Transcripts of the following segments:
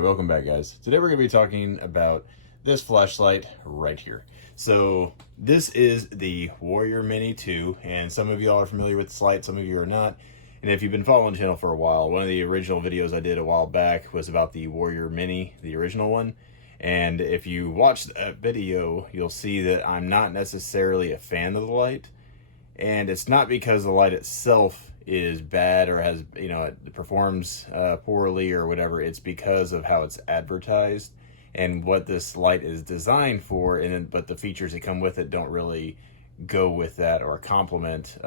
Alright, welcome back guys. Today we're going to be talking about this flashlight right here. So this is the Warrior Mini 2, and some of y'all are familiar with this light, some of you are not. And if you've been following the channel for a while, one of the original videos I did a while back was about the Warrior Mini, the original one. And if you watch that video, you'll see that I'm not necessarily a fan of the light. And it's not because the light itself is bad or has, it performs poorly or whatever. It's because of how it's advertised and what this light is designed for, but the features that come with it don't really go with that or complement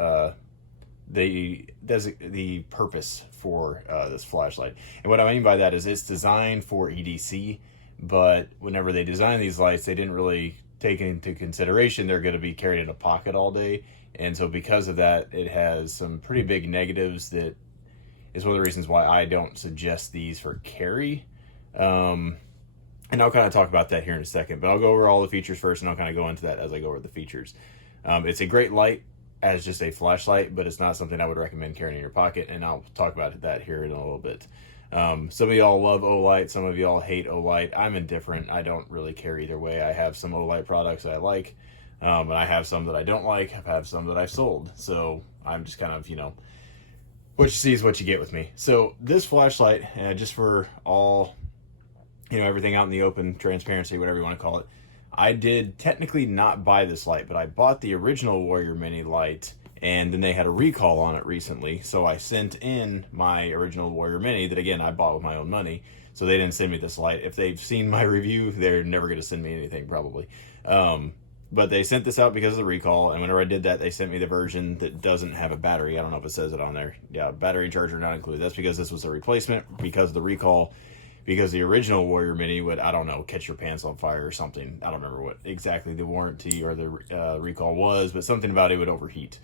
the purpose for this flashlight. And what I mean by that is it's designed for EDC, but whenever they design these lights, they didn't really take into consideration they're going to be carried in a pocket all day. And so because of that, it has some pretty big negatives that is one of the reasons why I don't suggest these for carry. And I'll kind of talk about that here in a second, but I'll go over all the features first, and I'll kind of go into that as I go over the features. It's a great light as just a flashlight, but it's not something I would recommend carrying in your pocket, and I'll talk about that here in a little bit. Some of y'all love Olight, some of y'all hate Olight. I'm indifferent. I don't really care either way. I have some Olight products that I like. And I have some that I don't like. I have some that I've sold. So I'm just kind of, what you see is what you get with me. So this flashlight, just for all, everything out in the open, transparency, whatever you want to call it, I did technically not buy this light, but I bought the original Warrior Mini light, and then they had a recall on it recently. So I sent in my original Warrior Mini that, again, I bought with my own money. So they didn't send me this light. If they've seen my review, they're never going to send me anything, probably. But they sent this out because of the recall, and whenever I did that, they sent me the version that doesn't have a battery. I don't know if it says it on there. Yeah, battery charger not included. That's because this was a replacement because of the recall, because the original Warrior Mini would, I don't know, catch your pants on fire or something. I don't remember what exactly the warranty or the recall was, but something about it would overheat.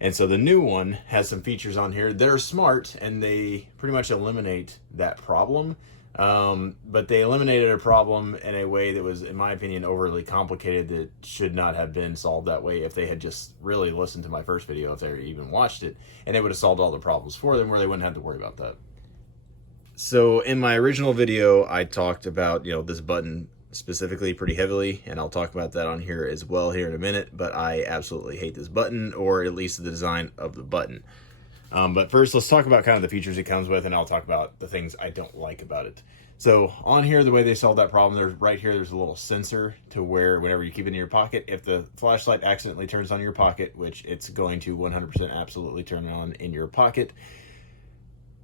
And so the new one has some features on here that are smart, and they pretty much eliminate that problem. But they eliminated a problem in a way that was, in my opinion, overly complicated, that should not have been solved that way if they had just really listened to my first video, if they even watched it, and it would have solved all the problems for them where they wouldn't have to worry about that. So in my original video, I talked about, this button specifically pretty heavily, and I'll talk about that on here as well here in a minute, but I absolutely hate this button, or at least the design of the button. But first, let's talk about kind of the features it comes with, and I'll talk about the things I don't like about it. So on here, the way they solved that problem, there's a little sensor to where whenever you keep it in your pocket, if the flashlight accidentally turns on in your pocket, which it's going to 100% absolutely turn on in your pocket,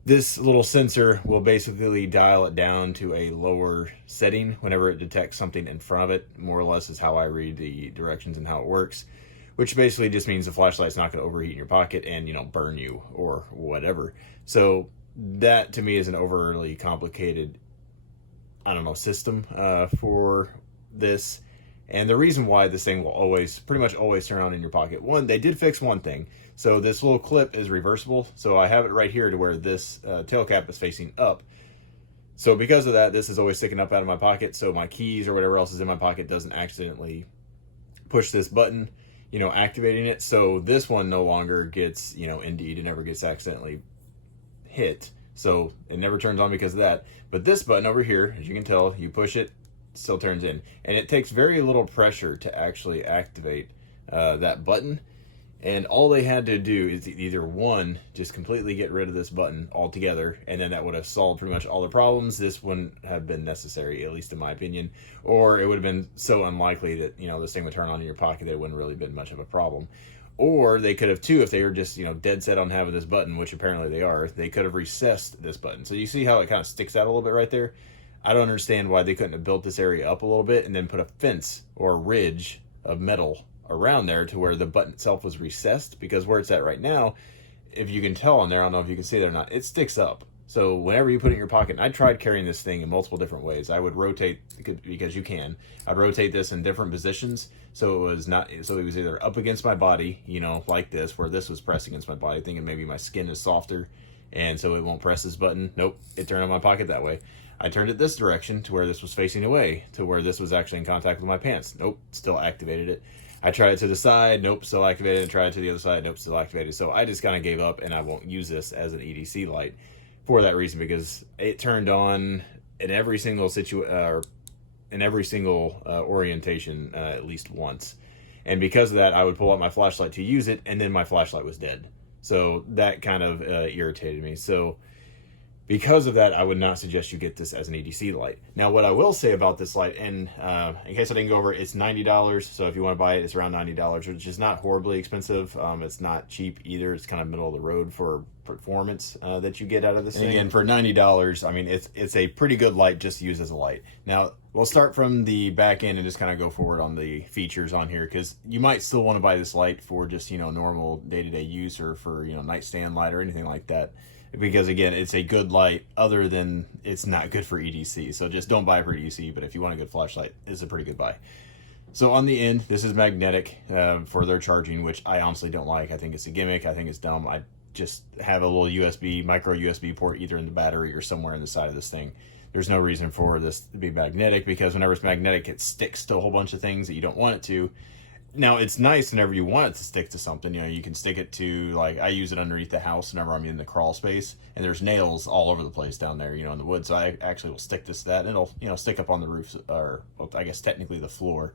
this little sensor will basically dial it down to a lower setting whenever it detects something in front of it. More or less is how I read the directions and how it works, which basically just means the flashlight's not going to overheat in your pocket and, burn you or whatever. So that to me is an overly complicated, system for this. And the reason why this thing will pretty much always turn on in your pocket. One, they did fix one thing. So this little clip is reversible. So I have it right here to where this tail cap is facing up. So because of that, this is always sticking up out of my pocket. So my keys or whatever else is in my pocket doesn't accidentally push this button, activating it. So this one no longer gets, indeed, it never gets accidentally hit. So it never turns on because of that. But this button over here, as you can tell, you push it, still turns in. And it takes very little pressure to actually activate that button. And all they had to do is either one, just completely get rid of this button altogether, and then that would have solved pretty much all the problems. This wouldn't have been necessary, at least in my opinion, or it would have been so unlikely that, this thing would turn on in your pocket that it wouldn't really been much of a problem. Or they could have too, if they were just, dead set on having this button, which apparently they are, they could have recessed this button. So you see how it kind of sticks out a little bit right there? I don't understand why they couldn't have built this area up a little bit and then put a fence or a ridge of metal around there to where the button itself was recessed, because where it's at right now, if you can tell on there, I don't know if you can see it or not, it sticks up. So whenever you put it in your pocket, and I tried carrying this thing in multiple different ways. I would rotate, because you can, I'd rotate this in different positions. So it was either up against my body, like this, where this was pressed against my body, thinking maybe my skin is softer and so it won't press this button. Nope, it turned on my pocket that way. I turned it this direction to where this was facing away, to where this was actually in contact with my pants. Nope, still activated it. I tried it to the side, nope, still activated, and tried it to the other side, nope, still activated. So I just kind of gave up, and I won't use this as an EDC light for that reason, because it turned on in every single orientation at least once. And because of that, I would pull out my flashlight to use it, and then my flashlight was dead. So that kind of irritated me. So because of that, I would not suggest you get this as an EDC light. Now, what I will say about this light, and in case I didn't go over, it's $90. So if you want to buy it, it's around $90, which is not horribly expensive. It's not cheap either. It's kind of middle of the road for performance that you get out of this thing. Again, for $90, I mean, it's a pretty good light just to use as a light. Now, we'll start from the back end and just kind of go forward on the features on here, because you might still want to buy this light for just, normal day-to-day use, or for, nightstand light or anything like that. Because again, it's a good light, other than it's not good for EDC. So just don't buy it for EDC, but if you want a good flashlight, it's a pretty good buy. So on the end, this is magnetic for their charging, which I honestly don't like. I think it's a gimmick. I think it's dumb. I just have a little micro USB port either in the battery or somewhere in the side of this thing. There's no reason for this to be magnetic, because whenever it's magnetic, it sticks to a whole bunch of things that you don't want it to. Now, it's nice whenever you want it to stick to something. You can stick it to, like, I use it underneath the house whenever I'm in the crawl space, and there's nails all over the place down there, in the wood. So I actually will stick this to that, and it'll, stick up on the roof, or, well, I guess technically the floor,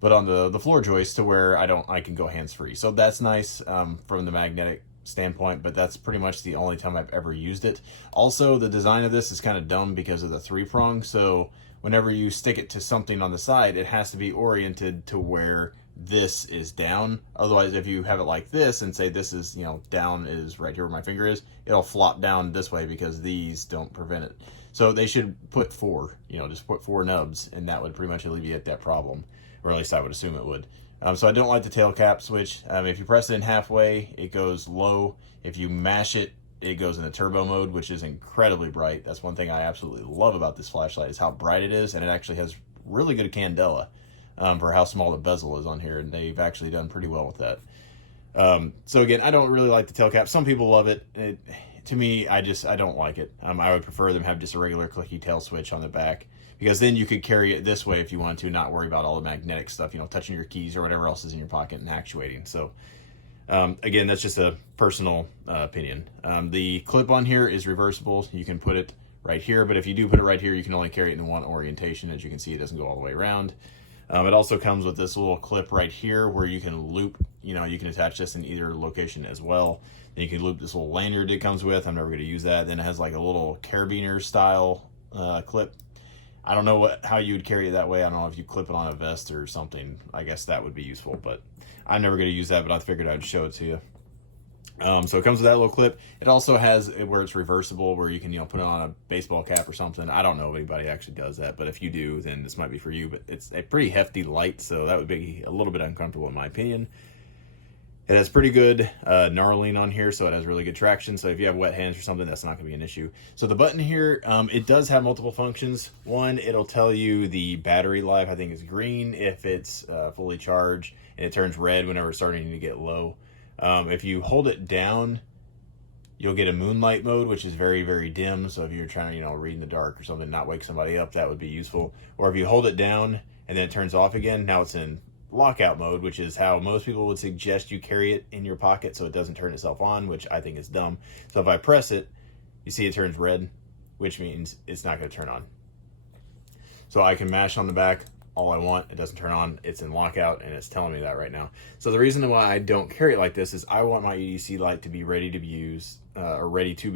but on the floor joist, to where I can go hands-free. So that's nice from the magnetic standpoint, but that's pretty much the only time I've ever used it. Also, the design of this is kind of dumb because of the 3-prong. So whenever you stick it to something on the side, it has to be oriented to where this is down. Otherwise, if you have it like this and say this is, down is right here where my finger is, it'll flop down this way because these don't prevent it. So they should put 4, just put 4 nubs, and that would pretty much alleviate that problem, or at least I would assume it would. So I don't like the tail cap switch. If you press it in halfway, it goes low. If you mash it, it goes into turbo mode, which is incredibly bright. That's one thing I absolutely love about this flashlight, is how bright it is, and it actually has really good candela for how small the bezel is on here, and they've actually done pretty well with that. So again, I don't really like the tail cap. Some people love it. To me, I don't like it. I would prefer them have just a regular clicky tail switch on the back, because then you could carry it this way if you want to, not worry about all the magnetic stuff, touching your keys or whatever else is in your pocket and actuating. So again, that's just a personal opinion. The clip on here is reversible. You can put it right here, but if you do put it right here, you can only carry it in one orientation. As you can see, it doesn't go all the way around. It also comes with this little clip right here where you can loop, you can attach this in either location as well. Then you can loop this little lanyard it comes with. I'm never going to use that. Then it has like a little carabiner style clip. I don't know how you would carry it that way. I don't know if you clip it on a vest or something. I guess that would be useful, but I'm never going to use that, but I figured I'd show it to you. So it comes with that little clip. It also has where it's reversible, where you can, put it on a baseball cap or something. I don't know if anybody actually does that, but if you do, then this might be for you. But it's a pretty hefty light, so that would be a little bit uncomfortable in my opinion. It has pretty good knurling on here, so it has really good traction. So if you have wet hands or something, that's not going to be an issue. So the button here, it does have multiple functions. One, it'll tell you the battery life. I think it's green if it's fully charged, and it turns red whenever it's starting to get low. If you hold it down, you'll get a moonlight mode, which is very, very dim. So if you're trying to, read in the dark or something, not wake somebody up, that would be useful. Or if you hold it down and then it turns off again, now it's in lockout mode, which is how most people would suggest you carry it in your pocket so it doesn't turn itself on, which I think is dumb. So if I press it, you see it turns red, which means it's not going to turn on. So I can mash on the back all I want, it doesn't turn on, it's in lockout, and it's telling me that right now. So the reason why I don't carry it like this is I want my EDC light to be ready to be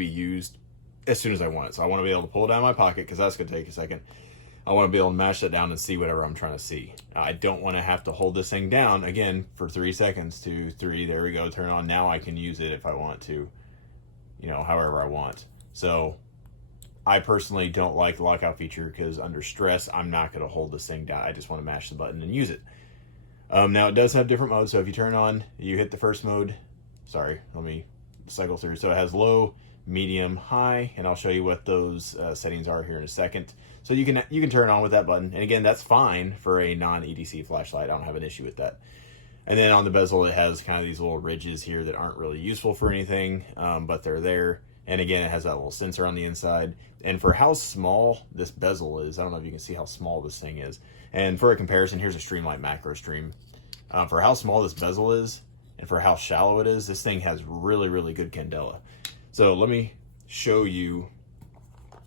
used, as soon as I want it. So I want to be able to pull it out of my pocket, because that's going to take a second. I want to be able to mash that down and see whatever I'm trying to see. I don't want to have to hold this thing down again for 3 seconds, 2, 3, there we go, turn on. Now I can use it if I want to, however I want. So I personally don't like the lockout feature, because under stress, I'm not going to hold this thing down. I just want to mash the button and use it. Now, it does have different modes. So if you turn on, you hit the first mode. Sorry, let me cycle through. So it has low, medium, high, and I'll show you what those settings are here in a second. So you can turn on with that button. And again, that's fine for a non-EDC flashlight. I don't have an issue with that. And then on the bezel, it has kind of these little ridges here that aren't really useful for anything, but they're there. And again, it has that little sensor on the inside. And for how small this bezel is, I don't know if you can see how small this thing is. And for a comparison, here's a Streamlight Macrostream. For how small this bezel is, and for how shallow it is, this thing has really, really good candela. So let me show you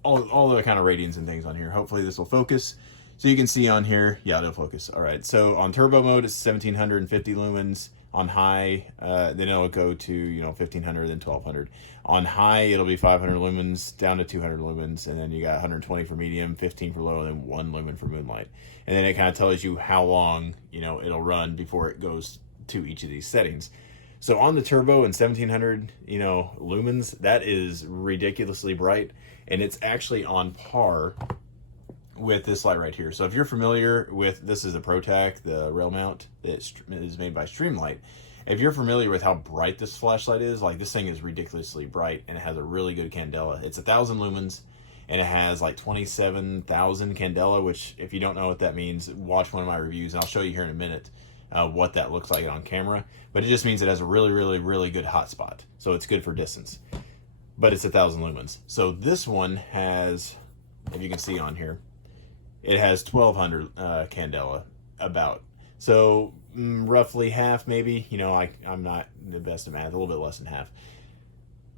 all the kind of ratings and things on here. Hopefully this will focus. So you can see on here, yeah, it'll focus. All right, so on turbo mode, it's 1750 lumens. On high, then it'll go to, you know, 1500, then 1200. On high, it'll be 500 lumens down to 200 lumens, and then you got 120 for medium, 15 for low, and then 1 lumen for moonlight. And then it kind of tells you how long, you know, it'll run before it goes to each of these settings. So on the turbo and 1700, you know, lumens, that is ridiculously bright, and it's actually on par with this light right here. So if you're familiar with, this is a ProTac, the rail mount that is made by Streamlight. If you're familiar with how bright this flashlight is, like this thing is ridiculously bright, and it has a really good candela. It's 1,000 lumens, and it has like 27,000 candela, which if you don't know what that means, watch one of my reviews, and I'll show you here in a minute what that looks like on camera. But it just means it has a really, really, really good hotspot. So it's good for distance, but it's 1,000 lumens. So this one has, if you can see on here, it has 1,200 candela about. So roughly half, maybe. You know, I'm not the best at math, a little bit less than half.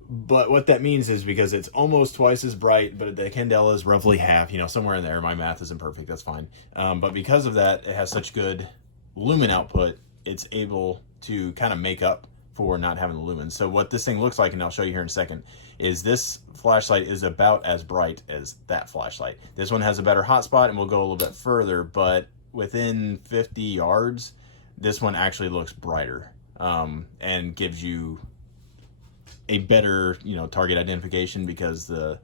But what that means is because it's almost twice as bright, but the candela is roughly half, you know, somewhere in there. My math isn't perfect, that's fine. But because of that, it has such good lumen output, it's able to kind of make up for not having the lumens. So what this thing looks like, and I'll show you here in a second, is this flashlight is about as bright as that flashlight. This one has a better hotspot, and we'll go a little bit further, but within 50 yards, this one actually looks brighter and gives you a better, you know, target identification because the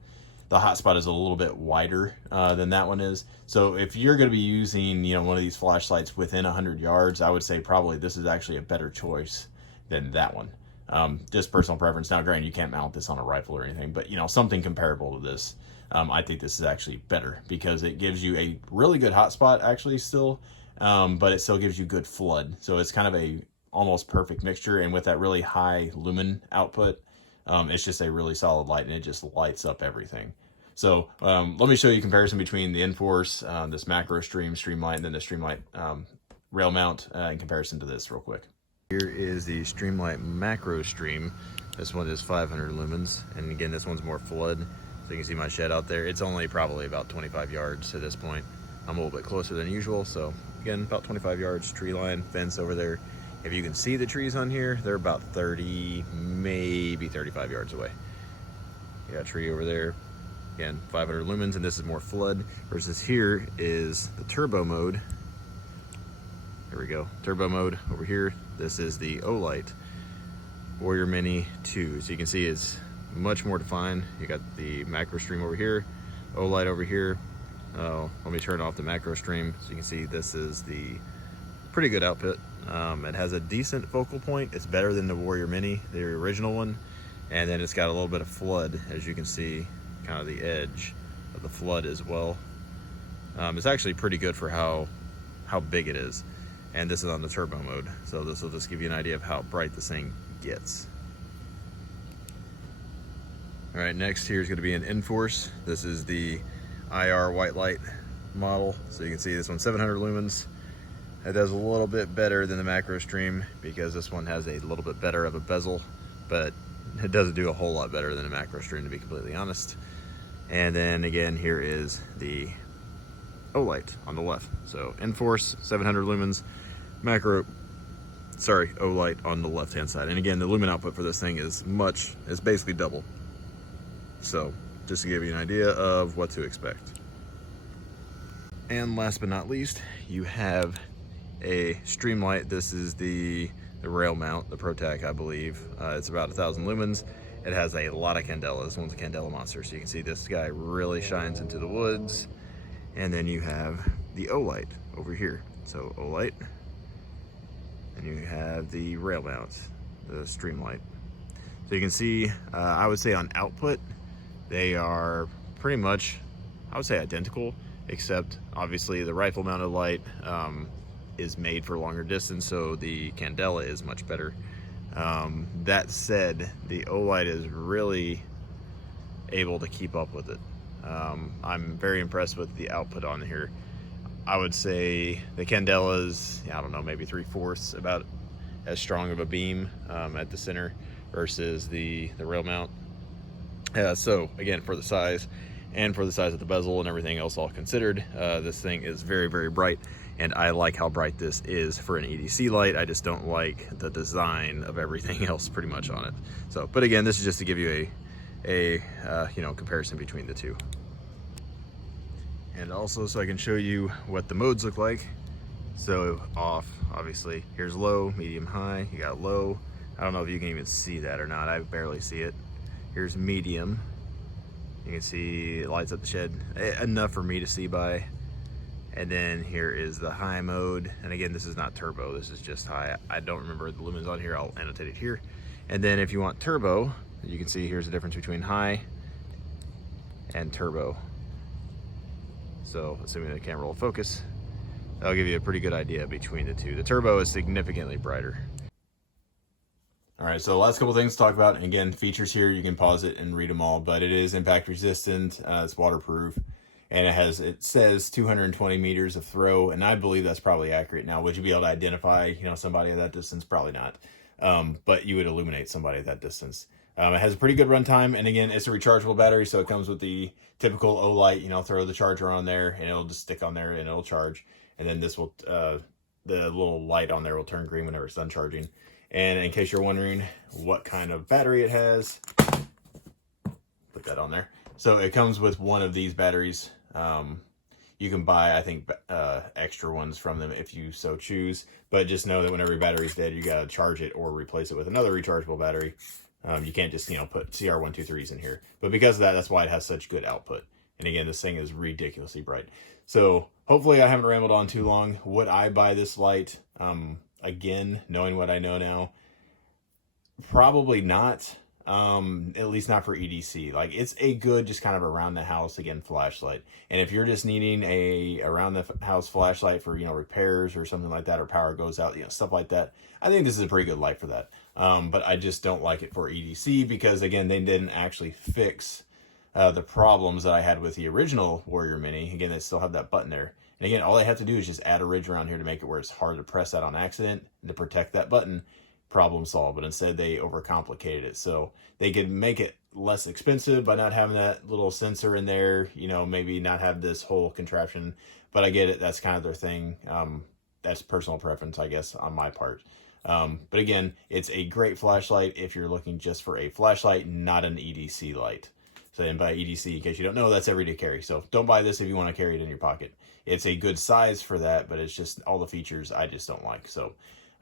hotspot is a little bit wider than that one is. So if you're going to be using, you know, one of these flashlights within 100 yards, I would say probably this is actually a better choice than that one. Just personal preference. Now, granted, you can't mount this on a rifle or anything, but, you know, something comparable to this. I think this is actually better because it gives you a really good hotspot actually still, but it still gives you good flood. So it's kind of a almost perfect mixture. And with that really high lumen output, it's just a really solid light, and it just lights up everything. So let me show you a comparison between the Enforce, this Macrostream, Streamlight, and then the Streamlight Railmount in comparison to this real quick. Here is the Streamlight Macrostream. This one is 500 lumens, and again, this one's more flood. So you can see my shed out there. It's only probably about 25 yards to this point. I'm a little bit closer than usual, so again, about 25 yards, tree line, fence over there. If you can see the trees on here, they're about 30, maybe 35 yards away. You got a tree over there. Again, 500 lumens, and this is more flood, versus here is the turbo mode. There we go, turbo mode over here. This is the Olight Warrior Mini 2. So you can see it's much more defined. You got the Macrostream over here, Olight over here. Let me turn off the Macrostream so you can see this is the pretty good output. It has a decent focal point. It's better than the Warrior Mini, the original one. And then it's got a little bit of flood, as you can see, kind of the edge of the flood as well. It's actually pretty good for how big it is. And this is on the turbo mode. So this will just give you an idea of how bright this thing gets. All right, next here is going to be an Enforce. This is the IR white light model. So you can see this one's 700 lumens. It does a little bit better than the Macrostream because this one has a little bit better of a bezel, but it doesn't do a whole lot better than the Macrostream, to be completely honest. And then again, here is the Olight on the left. So Enforce, 700 lumens, Olight on the left-hand side. And again, the lumen output for this thing is basically double. So just to give you an idea of what to expect. And last but not least, you have a Streamlight. This is the Railmount, the ProTac, I believe. It's about 1,000 lumens. It has a lot of candela. This one's a candela monster. So you can see this guy really shines into the woods. And then you have the Olight over here. So Olight. And you have the Railmount, the Streamlight. So you can see, I would say on output, they are pretty much, I would say identical, except obviously the rifle mounted light is made for longer distance, so the candela is much better. That said, the Olight is really able to keep up with it. I'm very impressed with the output on here. I would say the candela is, I don't know, maybe 3/4 about as strong of a beam at the center versus the rail mount. So again, for the size And for the size of the bezel and everything else all considered, this thing is very, very bright. And I like how bright this is for an EDC light. I just don't like the design of everything else pretty much on it. So, but again, this is just to give you a you know, comparison between the two. And also so I can show you what the modes look like. So off, obviously, here's low, medium, high. You got low. I don't know if you can even see that or not. I barely see it. Here's medium. You can see it lights up the shed enough for me to see by. And then here is the high mode. And again, this is not turbo, this is just high. I don't remember the lumens on here, I'll annotate it here. And then if you want turbo, you can see here's the difference between high and turbo. So assuming the camera will focus, that'll give you a pretty good idea between the two. The turbo is significantly brighter. All right, so the last couple things to talk about. And again, features here, you can pause it and read them all, but it is impact resistant, it's waterproof, and it says 220 meters of throw, and I believe that's probably accurate. Now, would you be able to identify, you know, somebody at that distance? Probably not, but you would illuminate somebody at that distance. It has a pretty good runtime, and again, it's a rechargeable battery, so it comes with the typical Olight, you know, throw the charger on there, and it'll just stick on there, and it'll charge, and then this will, the little light on there will turn green whenever it's done charging. And in case you're wondering what kind of battery it has, put that on there. So it comes with one of these batteries. You can buy, I think, extra ones from them if you so choose. But just know that whenever your battery's dead, you got to charge it or replace it with another rechargeable battery. You can't just, you know, put CR123s in here. But because of that, that's why it has such good output. And again, this thing is ridiculously bright. So hopefully I haven't rambled on too long. Would I buy this light? Again, knowing what I know now, probably not, at least not for EDC. Like, it's a good, just kind of around the house, again, flashlight. And if you're just needing a around the house flashlight for, you know, repairs or something like that, or power goes out, you know, stuff like that, I think this is a pretty good light for that. But I just don't like it for EDC because, again, they didn't actually fix the problems that I had with the original Warrior Mini. Again, they still have that button there. And again, all I have to do is just add a ridge around here to make it where it's hard to press that on accident, to protect that button, problem solved. But instead they overcomplicated it. So they could make it less expensive by not having that little sensor in there, you know, maybe not have this whole contraption. But I get it, that's kind of their thing. That's personal preference, I guess, on my part. But again, it's a great flashlight if you're looking just for a flashlight, not an EDC light. So then by EDC, in case you don't know, that's everyday carry. So don't buy this if you want to carry it in your pocket. It's a good size for that, but it's just all the features I just don't like. So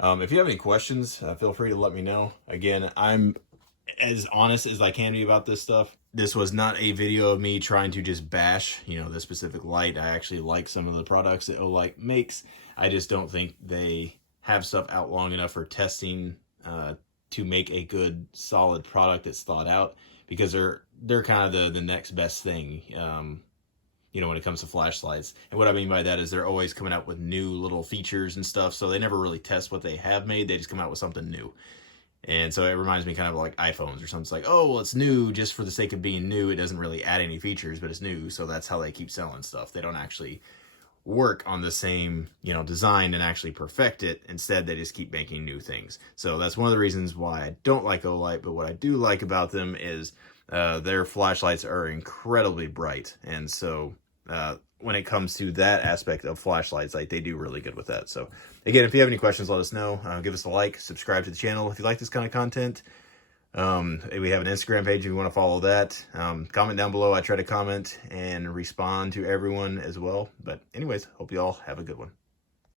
if you have any questions, feel free to let me know. Again, I'm as honest as I can be about this stuff. This was not a video of me trying to just bash, you know, this specific light. I actually like some of the products that Olight makes. I just don't think they have stuff out long enough for testing to make a good, solid product that's thought out, because they're kind of the next best thing, you know, when it comes to flashlights. And what I mean by that is they're always coming out with new little features and stuff, so they never really test what they have made. They just come out with something new. And so it reminds me kind of like iPhones or something. It's like, oh, well, it's new just for the sake of being new. It doesn't really add any features, but it's new, so that's how they keep selling stuff. They don't actually work on the same, you know, design and actually perfect it. Instead, they just keep making new things. So that's one of the reasons why I don't like Olight. But what I do like about them is their flashlights are incredibly bright, and so when it comes to that aspect of flashlights, like, they do really good with that. So again, if you have any questions, let us know. Give us a like, subscribe to the channel if you like this kind of content. We have an Instagram page if you want to follow that. Comment down below. I try to comment and respond to everyone as well. But anyways, hope you all have a good one.